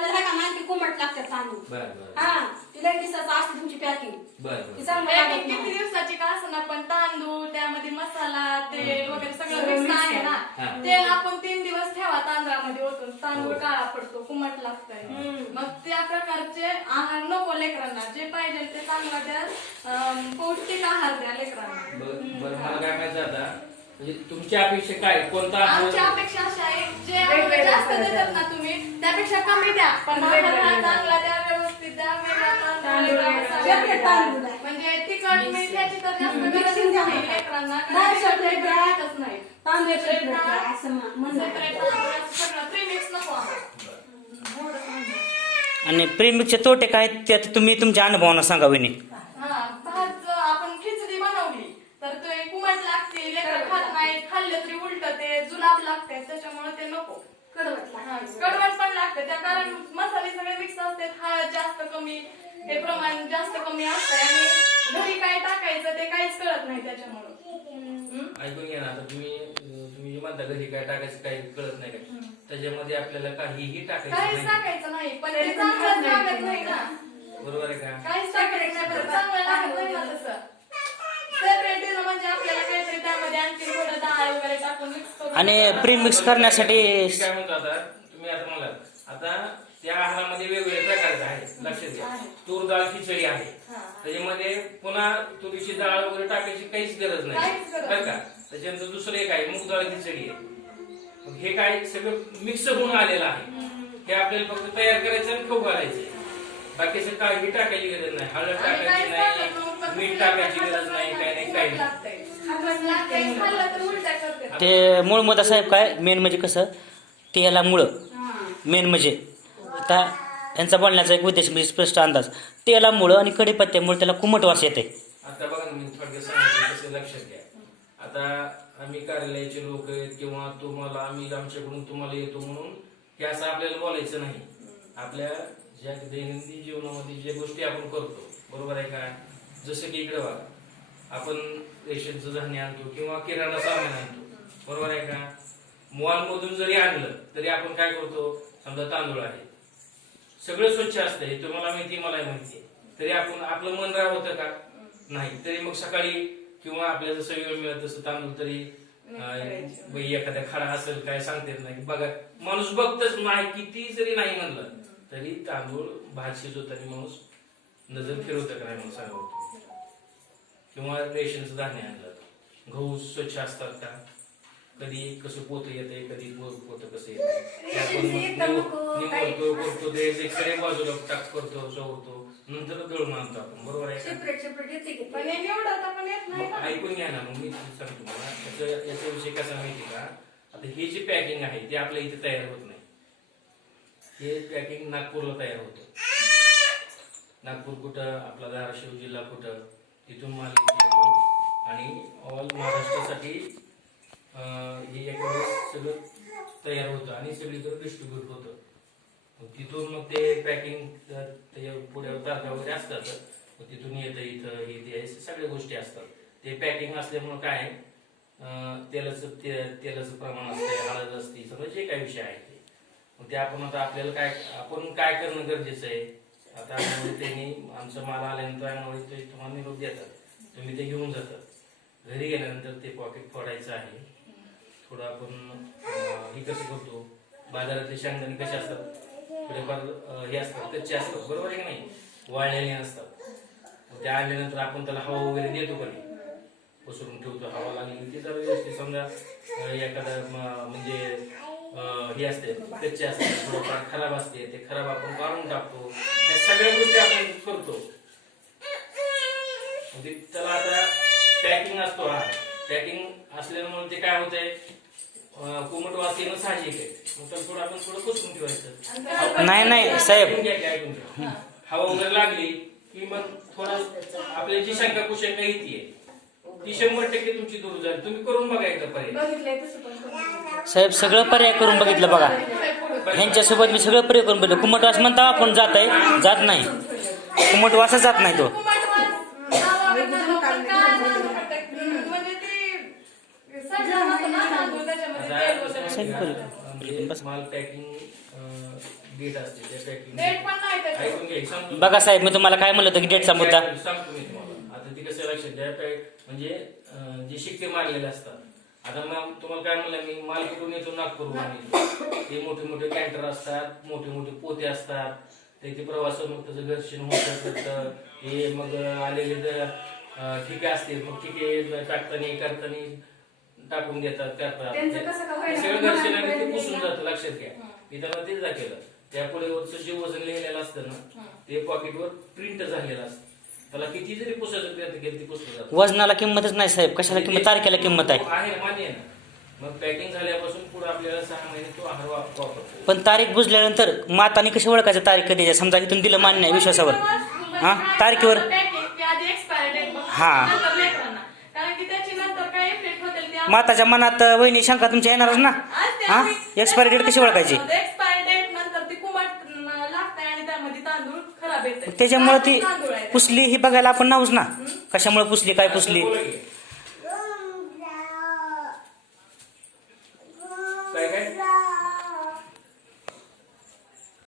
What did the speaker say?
का नाही की कोमट लागतात तांदूळ. बर बर. हा तिला दिवसाचं असते तुमची पॅकिंग बर ती बर किती. दिवसाची का असं पण तांदूळ त्यामध्ये मसाला तेल वगैरे सगळं मिक्स आहे ना हा. तेल आपण तीन दिवस ठेवा तांदळामध्ये ओतून. तांदूळ हो. काळा पडतो कुमट लागतंय. हम्म. मग त्या प्रकारचे आहार नको लेकरांना. जे पाहिजे ते चांगला द्या. अं, पौष्टिक आहार द्या लेकरांना. बर बर मला काय माहिती आता? म्हणजे तुमची अपेक्षा काय कोणता आमची आहार अपेक्षा अशी आहे जे आम्हाला जास्त. देतात ना तुम्ही त्यापेक्षा कमी द्या पण हा. चांगला द्या व्यवस्थित द्या वेगळा तांदूळ. तांदूळ आहे. म्हणजे तिखट मीठ याची तर जास्त Mixing नाही द्या. लेकरांना नाही, कारण separate द्या. राहतच नाही तांदूळ Separate separate द्या. द्या, असं म्हण- म्हणणं Separate आहे. तांदूळ असं सगळं प्रीमिक्स नको आम्हाला. आणि प्रीमिक्सचे तोटे काय आहेत ते आता तुम्ही तुमच्या अनुभवानं सांगा वहिनी हा भात जर आपण खिचडी बनवली तर ते कुमट लागते लेकर खात नाही खाल्ले तरी उलट ते जुलाब लागते त्याच्यामुळे ते नको कडवट हा, लागतं. कडवट पण लागते त्या कारण मसाले सगळे मिक्स असते हळद जास्त कमी हे प्रमाण जास्त कमी असतं आणि घरी काय टाकायचं ते काहीच कळत नाही त्याच्यामुळं. हम्म? ऐकून घ्या ना आता तुम्ही तुम्ही जे म्हणता घरी काय टाकायचं काही कळत नाही काय. त्याच्यामध्ये आपल्याला काहीही टाकायचं काहीच नाही. टाकायचं नाही पण ते चांगलं लागत नाही ना बरोबर आहे का? काहीच टाकायचं नाही पण चांगलं लागत नाही ना तसं. सेपरेट म्हणजे आपल्याला काहीतरी त्यामध्ये आणखी थोडं डाळ वगैरे टाकून मिक्स करून आणि करण्यासाठी मी काय म्हणतो आता? तुम्ही आता मला आता त्या आहारामध्ये वेगवेगळे प्रकार आहेत लक्षात घ्या. तूर डाळ खिचडी आहे. त्याच्यामध्ये पुन्हा तुरीची डाळ वगैरे टाकायची काहीच गरज नाही. बरं का? त्याच्यानंतर दुसरं एक आहे मूग डाळ खिचडी आहे. हे काय सगळं मिक्स होऊन आलेलं आहे. हे आपल्याला फक्त तयार करायचं आणि खाऊ घालायचं बाकीचं काही टाकायची गरज नाही. हळद टाकायची नाही मीठ टाकायची गरज नाही काय नाही काही नाही. ते मूळ मुद्दा साहेब काय? मेन म्हणजे कसं? तेला मुळं हा. मेन म्हणजे. आता यांचा बोलण्याचा एक उद्देश म्हणजे स्पष्ट अंदाज. तेलामुळं आणि कडीपत्त्यामुळे त्याला कुमट वास येते आता बघा ना मी थोडक्यात सांगितलं तसं लक्षात घ्या. आता आम्ही कार्यालयाचे लोक आहेत किंवा तुम्हाला आम्ही आमच्याकडून तुम्हाला येतो म्हणून हे असं आपल्याला बोलायचं नाही. आपल्या ज्या दैनंदिन जीवनामध्ये ज्या गोष्टी आपण करतो बरोबर आहे का? जसं की इकडे बघा आपण रेशनचं धान्य आणतो किंवा किराणा सामान आणतो बरोबर आहे का? मॉलमधून जरी आणलं तरी आपण काय करतो? समजा तांदूळ आहे. सगळं स्वच्छ असतं हे तुम्हाला माहिती मला माहिती तरी आपण आपलं मन राहतं का? नाही. तरी मग सकाळी किंवा आपल्याला जसं वेळ मिळत तसं तांदूळ तरी बाई एखाद्या खडा असेल काय सांगता येत नाही. बघा माणूस बघतच नाही किती जरी नाही म्हणलं तरी तांदूळ भात शिजवताना माणूस नजर फिरवतं का नाही म्हणून सांगा बरं. किंवा रेशनचं धान्य आणलं. गहू स्वच्छ असतात का? कधी कसं पोत येते कधी पोत कसं येते सगळे बाजूला टाक करतो सवरतो नंतर दळून आणतो आपण बरोबर आहे ऐकून घ्या ना मग मी सांगतो तुम्हाला. याचं याच्याविषयी कसं माहिती का? आता हे जे पॅकिंग आहे ते आपल्या इथे तयार होत नाही. हे पॅकिंग नागपूरला तयार होतं. नागपूर कुठं? आपला धाराशिव जिल्हा कुठं? तिथून माल आणि ऑल महाराष्ट्रासाठी हे एका वेळेस सगळं तयार होतं आणि सगळीकडे डिस्ट्रीब्यूट होतं. मग तिथून मग ते पॅकिंग तयार पुढे तारखा वगैरे असतात. मग तिथून येतं इथं हे ते अशा सगळ्या गोष्टी असतात. ते पॅकिंग असल्यामुळं काय आहे, तेलाचं ते तेलाचं प्रमाण असते हळद असते सगळं जे काही विषय आहे ते. मग ते आपण आता आपल्याला काय आपण काय करणं गरजेचं आहे? आता त्यांनी आमचा माल आल्यानंतर त्यामुळे ते तुम्हाला निरोप देतात. तुम्ही ते घेऊन जातात. घरी गेल्यानंतर ते पॉकेट फोडायचं आहे. थोडं आपण हे कसं करतो बाजारातले शेंगदाणे कसे असतात थोडेफार हे असतात कच्चे असतात बरोबर आहे की नाही? वाळलेले नसतात ते आणल्यानंतर आपण त्याला हवा वगैरे देतो का नाही? पसरून ठेवतो हवा लागली की ते व्यवस्थित समजा एखादा म्हणजे हे असते कच्चे असते थोडंफार खराब असते ते खराब आपण काढून टाकतो. त्या सगळ्या गोष्टी आपण करतो. म्हणजे त्याला आता पॅकिंग असतो हा. पॅकिंग असल्यामुळे ते काय होतंय? अं, कोमट वास येणं साहजिक आहे मग थोडं आपण थोडं पसरून ठेवायचं. नाही नाही साहेब. हवा वगैरे लागली की मग थोडं आपल्याला जी शंका कुशंका येते ती शंभर टक्के तुमची दूर जाईल. तुम्ही करून बघा एकदा पर्याय. साहेब सगळं पर्याय करून बघितलं बघा. ह्यांच्यासोबत मी सगळं पर्याय करून बघितलं. कुमट वास म्हणता आपण जात आहे जात नाही. कुमट वासच जात नाही तो कुमार वास नावावर नाव पण काय असं वाटतं. म्हणजे ती सगळं होतं ना तांदूळ त्याच्यामध्ये तेल आता वगैरे. कसं साहेब, माहिती बोला. का? म्हणजे माल पॅकिंग डेट असते त्या पॅकिंग डेट पण नाही त्याच्यावर ऐकून घ्या सांगतो. बघा साहेब मी तुम्हाला काय म्हणलं होतं की डेटचा मुद्दा सांगतो मी तुम्हाला. आता ती कसं लक्षात द्या म्हणजे जे शिक्के मारलेले असतात. आता मग तुम्हाला काय म्हणलं मी माल कुठून येतो? नागपूर ते मोठे मोठे कॅन्टर असतात. मोठे मोठे पोते असतात त्याचे प्रवासामुक्तचं घर्षण होतं हे मग आलेले ठिके असतील मग ठिके टाकताना करताना टाकून देतात करतात त्यांचं कसं का ते सगळं पुसून जातं लक्षात घ्या. मी त्यांना तेच दाखवलं. त्यापुढे वरचं जे वजन लिहिलेलं असतं ना ते पॉकेटवर प्रिंट झालेलं असतं. त्याला किती जरी पुसायचा प्रयत्न केला ते पुसलं जातं. वजनाला किंमतच नाही साहेब कशाला किंमत तारखेला किंमत आहे? मान्य आहे ना. मग पॅकिंग झाल्यापासून पुढे आपल्याला सहा महिने तो आहार वाप- वापरतो. पण तारीख बुजल्यानंतर माताने कशी ओळखायचं तारीख कधी आहे? समजा इथून दिलं मान्य आहे विश्वासावर. हा? तारखेवर? आधी एक्सपायर डेट हा. नंतर लेकरांना कारण की त्याची नंतर काय इफेक्ट होतील ते माताच्या मनात वहिनी शंका तुमच्या येणारच ना? हा? एक्सपायरी डेट कशी ओळखायची? एक्सपायर डेट नंतर ती कुमाट लागते आणि त्यामध्ये तांदूळ खराब येते त्याच्यामुळे ती पुसली ही बघायला आपण नाहूच ना? कशामुळे पुसली काय पुसली.